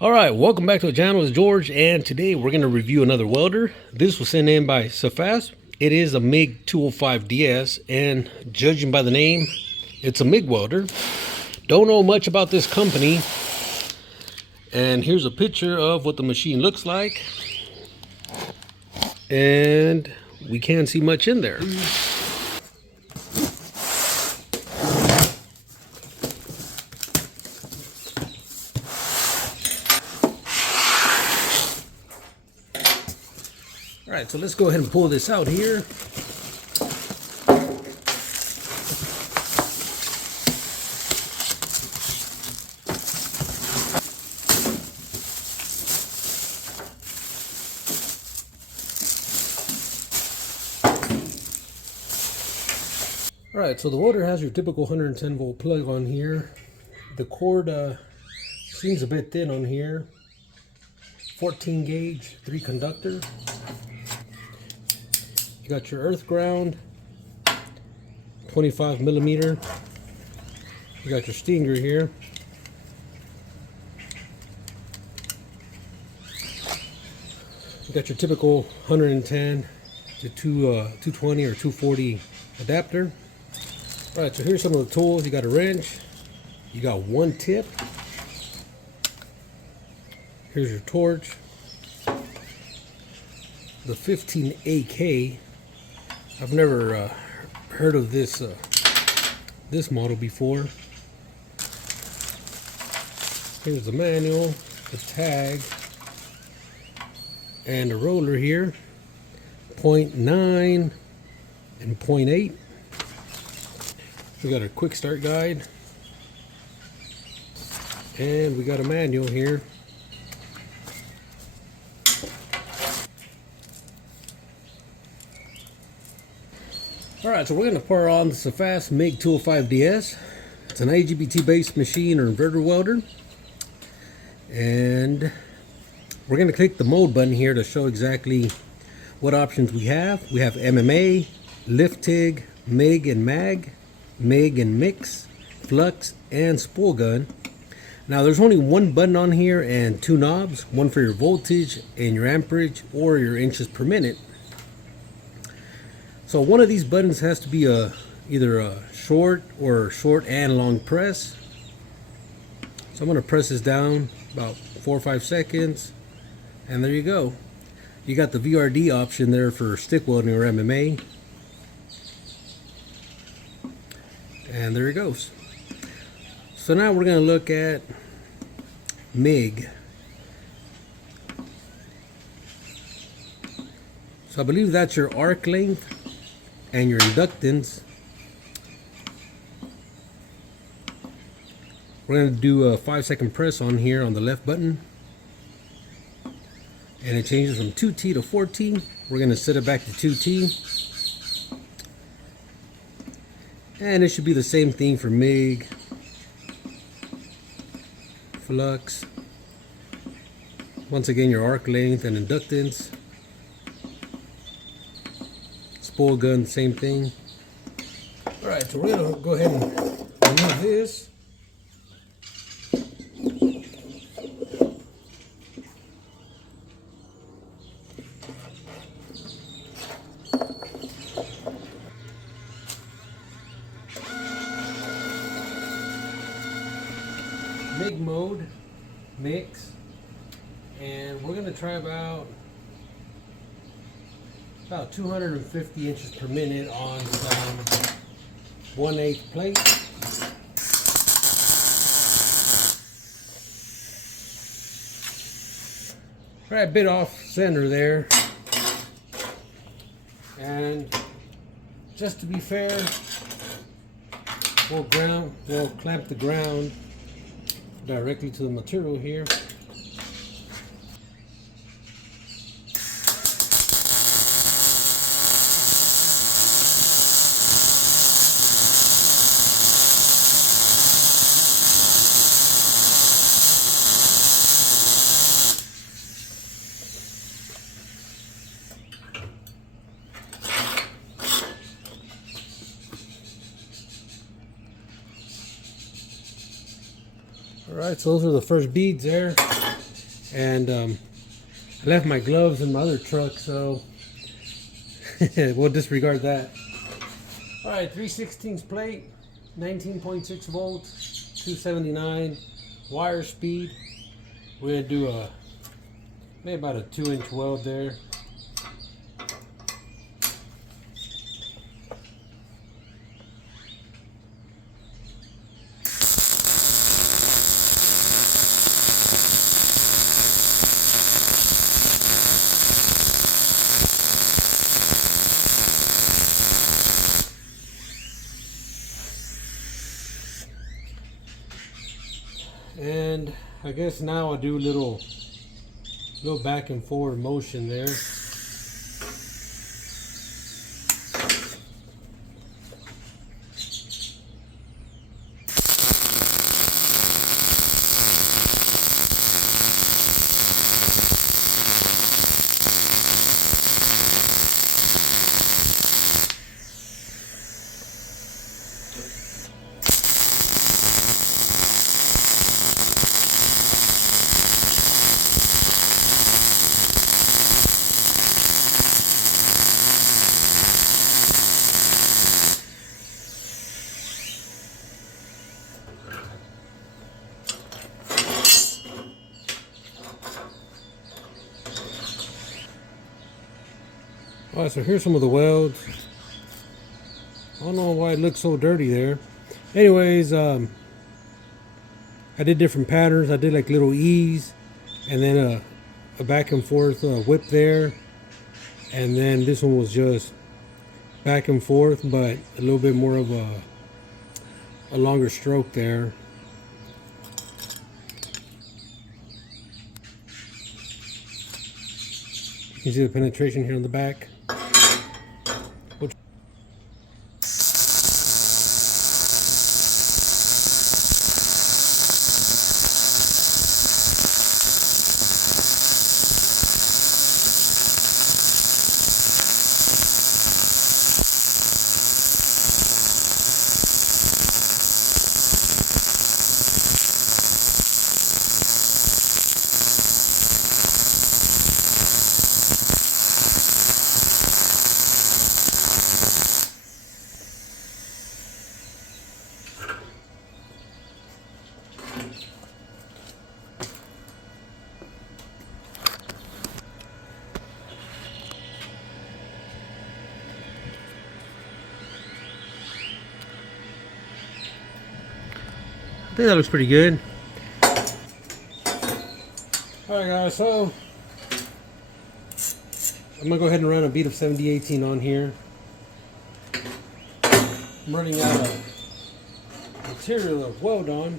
Alright, welcome back to the channel. It's George, and today we're going to review another welder. This was sent in by Sefaspe. It is a Mig205DS, and judging by the name, it's a MIG welder. Don't know much about this company, and here's a picture of what the machine looks like, and we can't see much in there. All right, so let's go ahead and pull this out here. All right, so the welder has your typical 110 volt plug on here. The cord seems a bit thin on here. 14 gauge, 3 conductor. You got your earth ground, 25 millimeter. You got your stinger here. You got your typical 110 to 220 or 240 adapter. All right, so here's some of the tools. You got a wrench. You got one tip. Here's your torch. The 15 AK. I've never heard of this this model before. Here's the manual, the tag, and a roller here. 0.9 and 0.8. We got a quick start guide, and we got a manual here. Alright, so we're going to pour on the Sefaspe Mig205DS. It's an IGBT based machine or inverter welder. And we're going to click the mode button here to show exactly what options we have. We have MMA, lift TIG, Mig and Mag, Mig and Mix, Flux, and Spool gun. Now there's only one button on here and 2 knobs, one for your voltage and your amperage or your inches per minute. So one of these buttons has to be either a short or short and long press. So I'm going to press this down about 4 or 5 seconds, and there you go. You got the VRD option there for stick welding or MMA. And there it goes. So now we're going to look at MIG. So I believe that's your arc length and your inductance. We're going to do a 5-second press on here on the left button, and it changes from 2T to 4T. We're going to set it back to 2T, and it should be the same thing for MIG, Flux. Once again, your arc length and inductance. Spool gun, same thing. Alright, so we're going to go ahead and remove this. MIG mode, mix, and we're going to try about 250 inches per minute on some 1/8 plate. Right, a bit off center there. And just to be fair, we'll clamp the ground directly to the material here. Alright, so those are the first beads there. And I left my gloves in my other truck, so we'll disregard that. All right, 3/16 plate, 19.6 volts, 279 wire speed. We're gonna do maybe about a 2-inch weld there. And I guess now I'll do a little back and forward motion there. Alright, so here's some of the welds. I don't know why it looks so dirty there. Anyways, I did different patterns. I did like little E's, and then a back and forth whip there, and then this one was just back and forth, but a little bit more of a longer stroke there. You can see the penetration here on the back. I think that looks pretty good. Alright guys, so I'm gonna go ahead and run a bead of 7018 on here. I'm running out of material to weld on.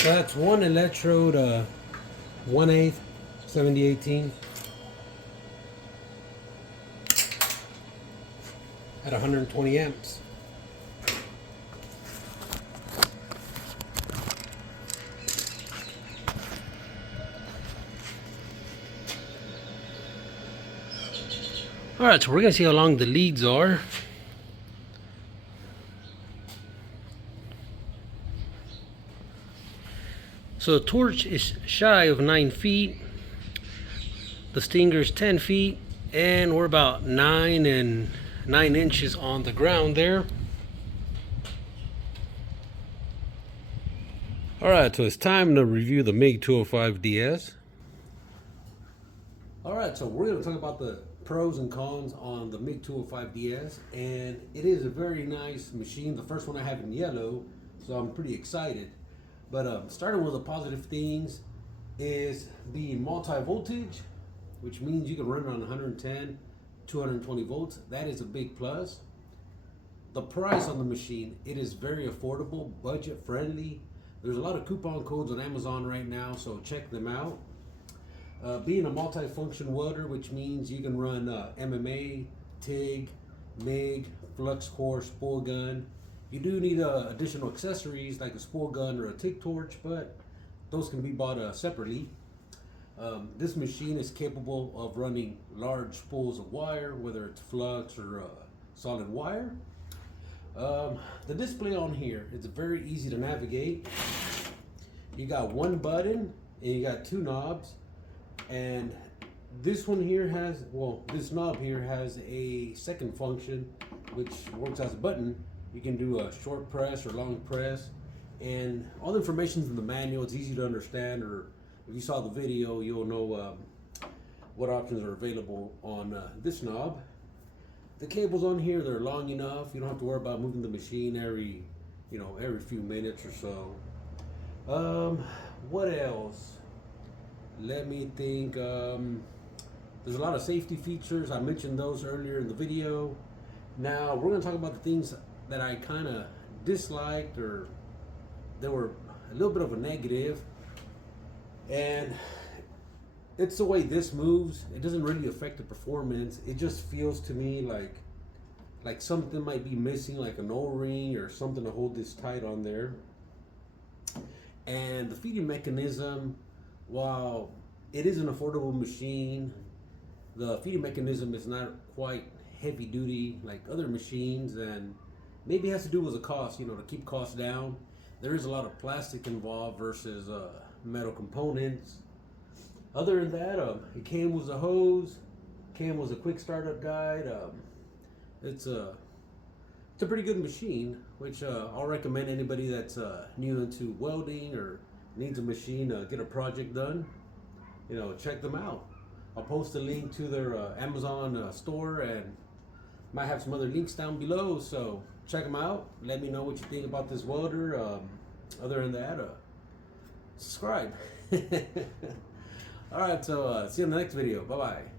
So that's one electrode, 1/8, 7018 at 120 amps. Alright, so we're going to see how long the leads are. So the torch is shy of 9 feet. The stinger is 10 feet. And we're about 9 inches on the ground there. Alright, so it's time to review the Mig205DS. Alright, so we're going to talk about the pros and cons on the Mig205DS. And it is a very nice machine. The first one I have in yellow, so I'm pretty excited. But starting with the positive things is being multi-voltage, which means you can run it on 110, 220 volts. That is a big plus. the price on the machine, it is very affordable, budget friendly. There's a lot of coupon codes on Amazon right now, so check them out. Being a multi-function welder, which means you can run MMA, TIG, Mig, flux core, spool gun. You do need additional accessories like a spool gun or a TIG torch, but those can be bought separately. This machine is capable of running large spools of wire, whether it's flux or solid wire. The display on here, it's very easy to navigate. You got one button and you got two knobs, and this one here has, well, this knob here has a second function which works as a button. You can do a short press or long press, and all the information's in the manual. It's easy to understand, or if you saw the video, you'll know what options are available on this knob. The cables on here, they're long enough. You don't have to worry about moving the machine every few minutes or so. What else? Let me think. There's a lot of safety features. I mentioned those earlier in the video. Now we're going to talk about the things that I kind of disliked, or they were a little bit of a negative. And it's the way this moves. It doesn't really affect the performance. It just feels to me like something might be missing, like an O-ring or something to hold this tight on there. And the feeding mechanism, while it is an affordable machine, the feeding mechanism is not quite heavy duty like other machines, and maybe it has to do with the cost, to keep costs down. There is a lot of plastic involved versus metal components. Other than that, it came with a hose, came with a quick startup guide. It's a pretty good machine, which I'll recommend anybody that's new into welding or needs a machine to get a project done. Check them out. I'll post a link to their Amazon store, and might have some other links down below, so check them out. Let me know what you think about this welder. Other than that, subscribe. Alright, so see you in the next video. Bye bye.